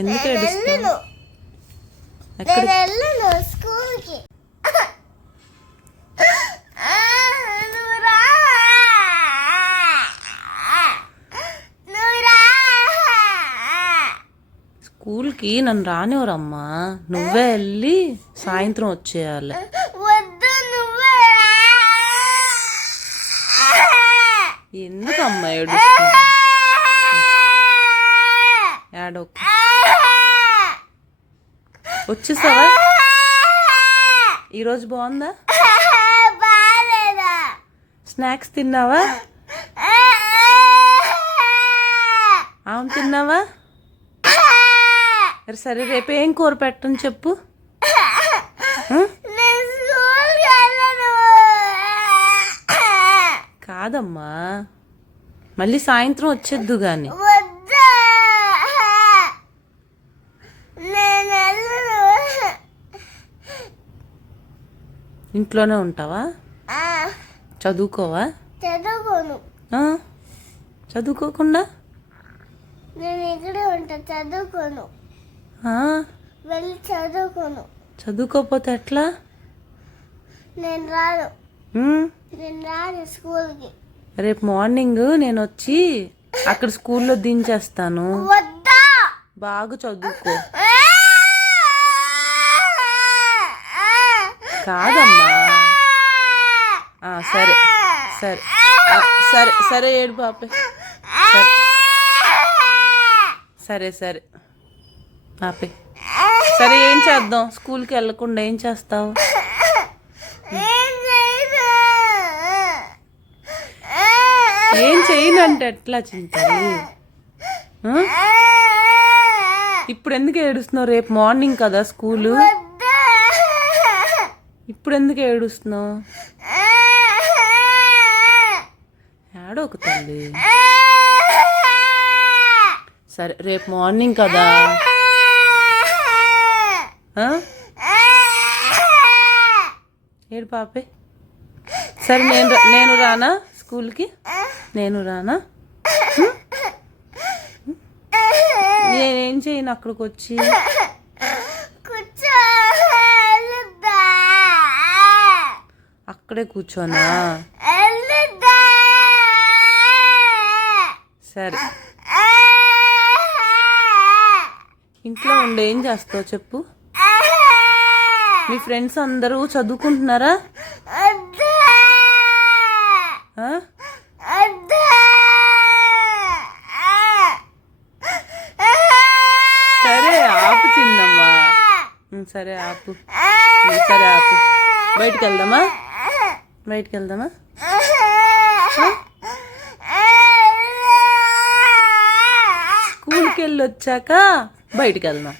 ఎందుకు ఏడుస్తావు? స్కూల్కి స్కూల్కి నన్ను రానివ్వరమ్మా. నువ్వే వెళ్ళి సాయంత్రం వచ్చేయాలి. ఎందుకమ్మా ఏడుస్తావు? ఏడోకు. వచ్చేసావా? ఈరోజు బాగుందా? స్నాక్స్ తిన్నావా? అవును తిన్నావా? సరే రేపు ఏం కూర పెట్టని చెప్పు. కాదమ్మా, మళ్ళీ సాయంత్రం వచ్చేద్దు గాని. ఇంట్లోనే ఉంటావా? చదువుకోవా? చదువుకోను. చదువుకోకుండా నేను ఇక్కడే ఉంటా. చదువుకోను. వెళ్ళి చదువుకోను. చదువుకోపోతే ఎట్లా? నేను రాను స్కూల్కి. రేపు మార్నింగ్ నేను వచ్చి అక్కడ స్కూల్లో దించేస్తాను. బాగా చదువుకో. కాదమ్మా. సరే సరే సరే సరే ఏడు పాపే. సరే సరే పాపే. సరే ఏం చేద్దాం? స్కూల్కి వెళ్ళకుండా ఏం చేస్తావు? ఏం చేయనంటే ఎట్లా చింతలు? ఇప్పుడు ఎందుకు ఏడుస్తున్నావు? రేపు మార్నింగ్ కదా స్కూలు. ఇప్పుడు ఎందుకు ఏడుస్తున్నావు? ఏడోకు తల్లి. సరే రేపు మార్నింగ్ కదా. ఏడు పాపే. సరే నేను రానా స్కూల్కి? నేను రానా? నేనేం చేయను అక్కడికి వచ్చి? అక్కడే కూర్చోనా? సరే ఇంట్లో ఉండి ఏం చేస్తావు చెప్పు? మీ ఫ్రెండ్స్ అందరూ చదువుకుంటున్నారా? సరే ఆపు తిందమ్మా. సరే ఆపు. సరే ఆపు. బయటికి వెళ్దామా? బయటికి వెళ్దామా? స్కూల్కి వెళ్ళి వచ్చాక బయటికి వెళ్దాం.